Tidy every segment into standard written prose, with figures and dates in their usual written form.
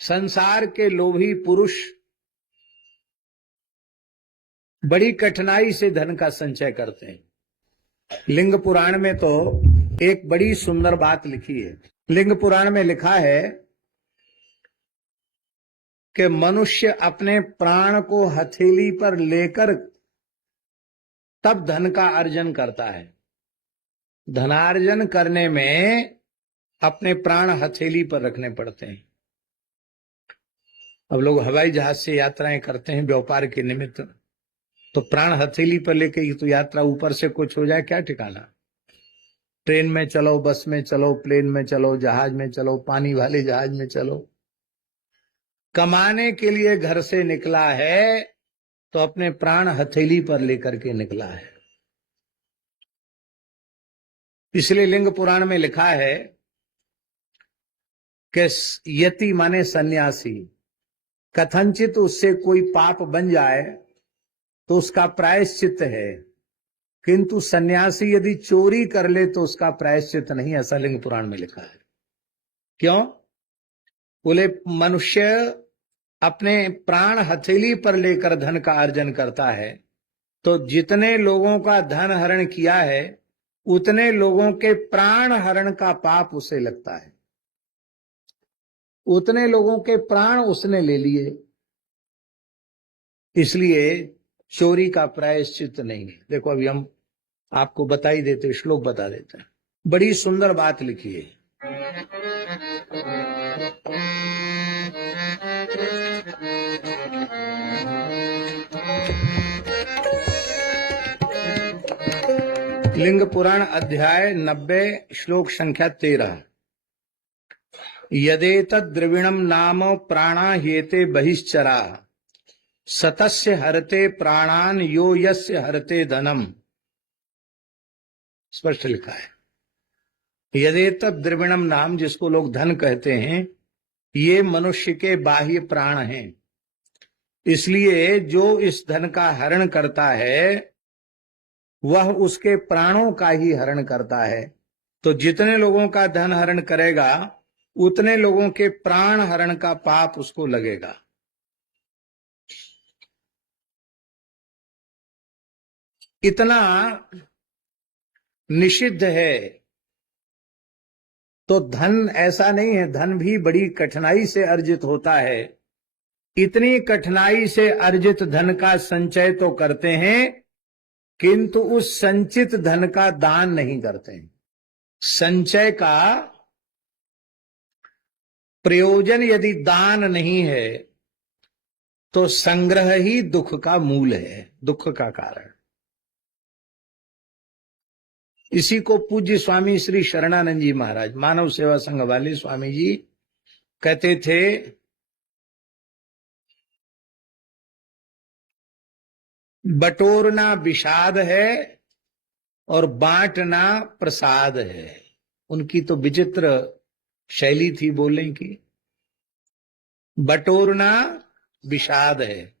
संसार के लोभी पुरुष बड़ी कठिनाई से धन का संचय करते हैं। लिंग पुराण में तो एक बड़ी सुंदर बात लिखी है। लिंग पुराण में लिखा है कि मनुष्य अपने प्राण को हथेली पर लेकर तब धन का अर्जन करता है। धनार्जन करने में अपने प्राण हथेली पर रखने पड़ते हैं। अब लोग हवाई जहाज से यात्राएं करते हैं व्यापार के निमित्त, तो प्राण हथेली पर लेके तो यात्रा ऊपर से कुछ हो जाए क्या ठिकाना। ट्रेन में चलो, बस में चलो, प्लेन में चलो, जहाज में चलो, पानी वाले जहाज में चलो, कमाने के लिए घर से निकला है तो अपने प्राण हथेली पर लेकर के निकला है। इसलिए लिंग पुराण में लिखा है कि यति माने सन्यासी, कथनचित उससे कोई पाप बन जाए तो उसका प्रायश्चित है, किंतु सन्यासी यदि चोरी कर ले तो उसका प्रायश्चित नहीं। ऐसा लिंग पुराण में लिखा है। क्यों? बोले मनुष्य अपने प्राण हथेली पर लेकर धन का अर्जन करता है तो जितने लोगों का धन हरण किया है उतने लोगों के प्राण हरण का पाप उसे लगता है। उतने लोगों के प्राण उसने ले लिए, इसलिए चोरी का प्रायश्चित नहीं है। देखो अभी हम आपको बता ही देते, श्लोक बता देते हैं। बड़ी सुंदर बात लिखी है। लिंग पुराण अध्याय 90 श्लोक संख्या 13। यदेतद् द्रविणम नाम प्राणा ह्येते बहिश्चरा सतस्य हरते प्राणान यो यस्य हरते धनम। स्पष्ट लिखा है। यदेतद् द्रविणम नाम, जिसको लोग धन कहते हैं, ये मनुष्य के बाह्य प्राण हैं। इसलिए जो इस धन का हरण करता है वह उसके प्राणों का ही हरण करता है। तो जितने लोगों का धन हरण करेगा उतने लोगों के प्राण हरण का पाप उसको लगेगा। इतना निषिद्ध है। तो धन ऐसा नहीं है, धन भी बड़ी कठिनाई से अर्जित होता है। इतनी कठिनाई से अर्जित धन का संचय तो करते हैं, किंतु उस संचित धन का दान नहीं करते हैं। संचय का प्रयोजन यदि दान नहीं है तो संग्रह ही दुख का मूल है, दुख का कारण। इसी को पूज्य स्वामी श्री शरणानंद जी महाराज, मानव सेवा संघ वाले स्वामी जी, कहते थे बटोरना विषाद है और बांटना प्रसाद है। उनकी तो विचित्र शैली थी बोलने की। बटोरना विषाद है,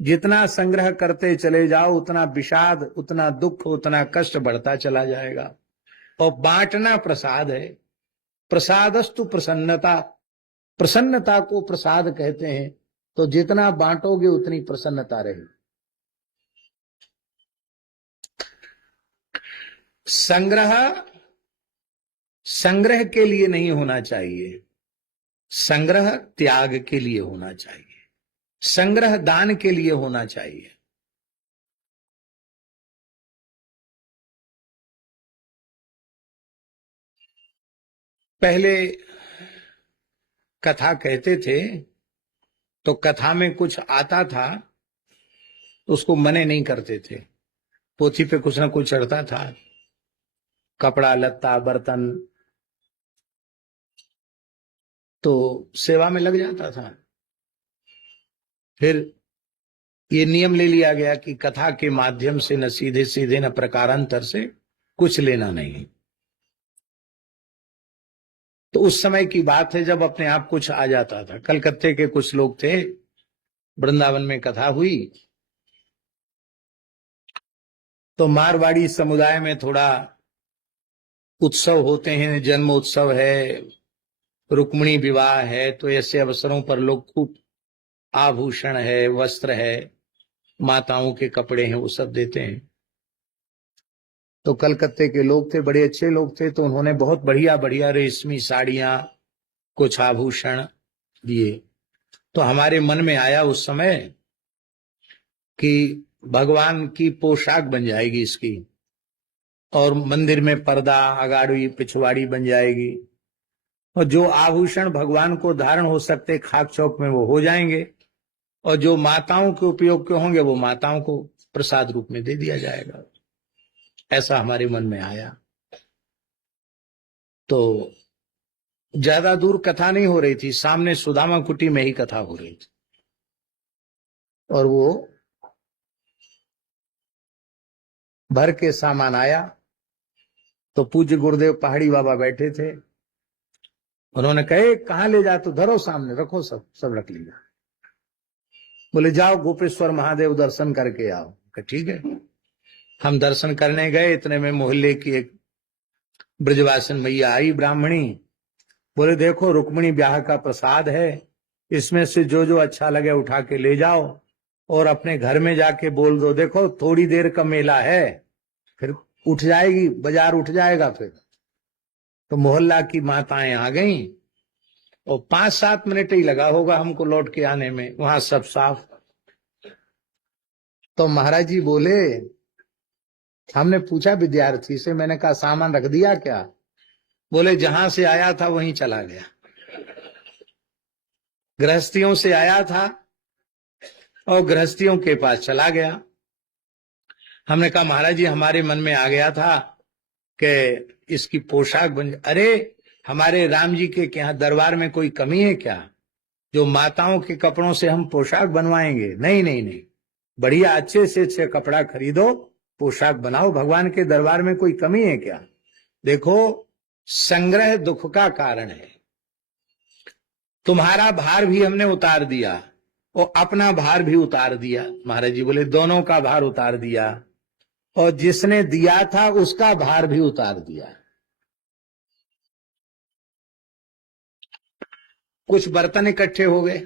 जितना संग्रह करते चले जाओ उतना विषाद, उतना दुख, उतना कष्ट बढ़ता चला जाएगा। और बांटना प्रसाद है। प्रसादस्तु प्रसन्नता, प्रसन्नता को प्रसाद कहते हैं। तो जितना बांटोगे उतनी प्रसन्नता रहेगी। संग्रह के लिए नहीं होना चाहिए, संग्रह त्याग के लिए होना चाहिए, संग्रह दान के लिए होना चाहिए। पहले कथा कहते थे तो कथा में कुछ आता था तो उसको मने नहीं करते थे। पोथी पे कुछ ना कुछ चढ़ता था, कपड़ा लत्ता बर्तन, तो सेवा में लग जाता था। फिर ये नियम ले लिया गया कि कथा के माध्यम से न सीधे सीधे न प्रकारांतर से कुछ लेना नहीं। तो उस समय की बात है जब अपने आप कुछ आ जाता था। कलकत्ते के कुछ लोग थे, वृंदावन में कथा हुई तो मारवाड़ी समुदाय में थोड़ा उत्सव होते हैं, जन्म उत्सव है, रुक्मिणी विवाह है तो ऐसे अवसरों पर लोग खूब आभूषण है, वस्त्र है, माताओं के कपड़े हैं, वो सब देते हैं। तो कलकत्ते के लोग थे, बड़े अच्छे लोग थे, तो उन्होंने बहुत बढ़िया बढ़िया रेशमी साड़ियां, कुछ आभूषण दिए। तो हमारे मन में आया उस समय कि भगवान की पोशाक बन जाएगी इसकी, और मंदिर में पर्दा, अगाड़ी, पिछवाड़ी बन जाएगी, और जो आभूषण भगवान को धारण हो सकते खाक चौक में वो हो जाएंगे, और जो माताओं के उपयोग के होंगे वो माताओं को प्रसाद रूप में दे दिया जाएगा। ऐसा हमारे मन में आया। तो ज्यादा दूर कथा नहीं हो रही थी, सामने सुदामा कुटी में ही कथा हो रही थी। और वो भर के सामान आया तो पूज्य गुरुदेव पहाड़ी बाबा बैठे थे। उन्होंने कहे कहां ले जा, तो धरो सामने रखो, सब रख लिया। बोले जाओ गोपेश्वर महादेव दर्शन करके आओ। ठीक है। हम दर्शन करने गए, इतने में मोहल्ले की एक ब्रजवासन मैया आई, ब्राह्मणी। बोले देखो रुक्मिणी ब्याह का प्रसाद है, इसमें से जो जो अच्छा लगे उठा के ले जाओ, और अपने घर में जाके बोल दो देखो थोड़ी देर का मेला है, फिर उठ जाएगी, बाजार उठ जाएगा फिर। तो मोहल्ला की माताएं आ गईं, और 5-7 मिनट ही लगा होगा हमको लौट के आने में, वहां सब साफ। तो महाराज जी बोले, हमने पूछा विद्यार्थी से, मैंने कहा सामान रख दिया क्या? बोले जहां से आया था वहीं चला गया, गृहस्थियों से आया था और गृहस्थियों के पास चला गया। हमने कहा महाराज जी हमारे मन में आ गया था कि इसकी पोशाक बन, अरे हमारे राम जी के यहाँ दरबार में कोई कमी है क्या जो माताओं के कपड़ों से हम पोशाक बनवाएंगे? नहीं नहीं नहीं, बढ़िया अच्छे से अच्छे कपड़ा खरीदो, पोशाक बनाओ, भगवान के दरबार में कोई कमी है क्या? देखो संग्रह दुख का कारण है, तुम्हारा भार भी हमने उतार दिया और अपना भार भी उतार दिया। महाराज जी बोले दोनों का भार उतार दिया, और जिसने दिया था उसका भार भी उतार दिया। कुछ बर्तन इकट्ठे हो गए,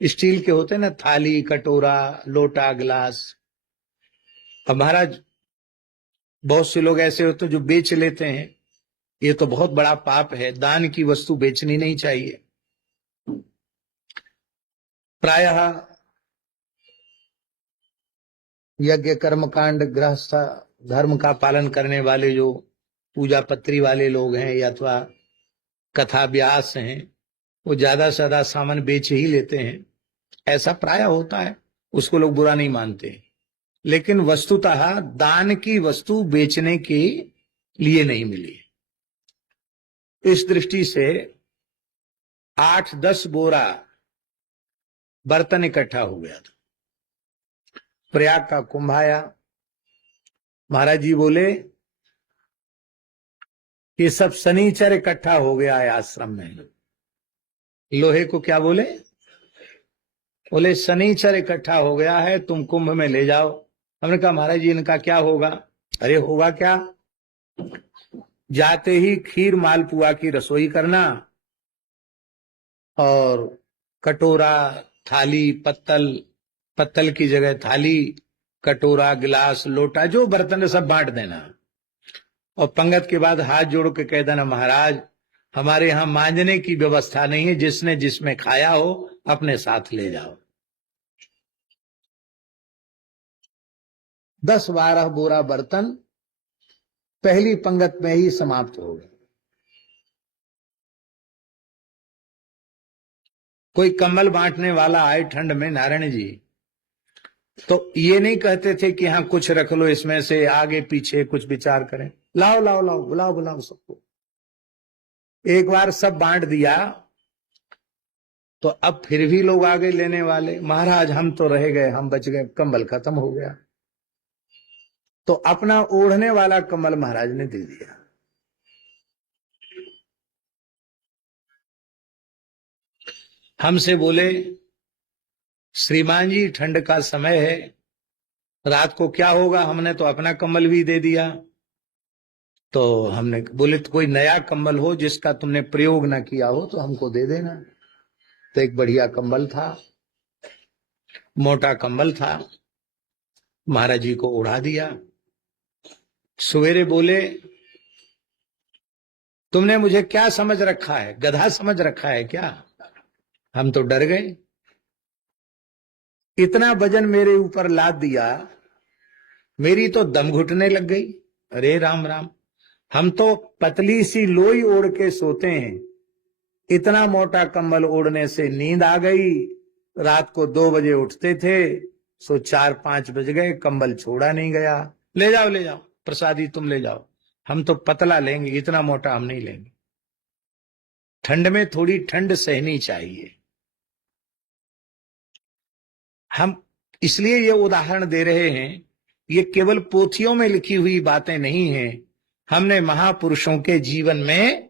स्टील के होते ना, थाली, कटोरा, लोटा, गिलास। अब महाराज बहुत से लोग ऐसे होते जो बेच लेते हैं, ये तो बहुत बड़ा पाप है, दान की वस्तु बेचनी नहीं चाहिए। प्रायः यज्ञ कर्मकांड गृहस्थ धर्म का पालन करने वाले जो पूजा पत्री वाले लोग हैं या अथवा कथा व्यास हैं, वो ज्यादा से ज्यादा सामान बेच ही लेते हैं, ऐसा प्राय होता है, उसको लोग बुरा नहीं मानते। लेकिन वस्तुतः दान की वस्तु बेचने के लिए नहीं मिली। इस दृष्टि से 8-10 बोरा बर्तन इकट्ठा हो गया था। प्रयाग का कुंभ आया, महाराज जी बोले ये सब शनिचर इकट्ठा हो गया है आश्रम में। लोहे को क्या बोले? बोले शनिचर इकट्ठा हो गया है, तुम कुंभ में ले जाओ। हमने कहा महाराज जी इनका क्या होगा? अरे होगा क्या, जाते ही खीर मालपुआ की रसोई करना, और कटोरा, थाली, पत्तल की जगह थाली, कटोरा, गिलास, लोटा, जो बर्तन सब बांट देना, और पंगत के बाद हाथ जोड़ के कह देना महाराज हमारे यहां मांजने की व्यवस्था नहीं है, जिसने जिसमें खाया हो अपने साथ ले जाओ। 10-12 बोरा बर्तन पहली पंगत में ही समाप्त हो गए। कोई कम्बल बांटने वाला आए ठंड में, नारायण जी, तो ये नहीं कहते थे कि हाँ कुछ रख लो इसमें से, आगे पीछे कुछ विचार करें, लाओ लाओ लाओ, बुलाओ बुलाओ सबको। एक बार सब बांट दिया तो अब फिर भी लोग आगे लेने वाले, महाराज हम तो रह गए, हम बच गए, कंबल खत्म हो गया। तो अपना ओढ़ने वाला कंबल महाराज ने दे दिया। हमसे बोले श्रीमान जी ठंड का समय है, रात को क्या होगा, हमने तो अपना कंबल भी दे दिया। तो हमने बोले तो कोई नया कंबल हो जिसका तुमने प्रयोग ना किया हो तो हमको दे देना। तो एक बढ़िया कंबल था, मोटा कंबल था, महाराज जी को उड़ा दिया। सवेरे बोले तुमने मुझे क्या समझ रखा है, गधा समझ रखा है क्या? हम तो डर गए, इतना वजन मेरे ऊपर लाद दिया, मेरी तो दम घुटने लग गई। अरे राम राम, हम तो पतली सी लोई ओढ़ के सोते हैं, इतना मोटा कंबल ओढ़ने से नींद आ गई। रात को 2 बजे उठते थे, सो 4-5 बज गए, कंबल छोड़ा नहीं गया। ले जाओ प्रसादी, तुम ले जाओ, हम तो पतला लेंगे, इतना मोटा हम नहीं लेंगे। ठंड में थोड़ी ठंड सहनी चाहिए। हम इसलिए ये उदाहरण दे रहे हैं, ये केवल पोथियों में लिखी हुई बातें नहीं हैं, हमने महापुरुषों के जीवन में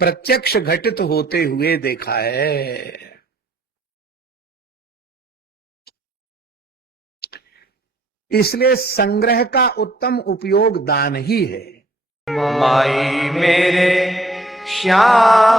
प्रत्यक्ष घटित होते हुए देखा है। इसलिए संग्रह का उत्तम उपयोग दान ही है। माई मेरे श्याम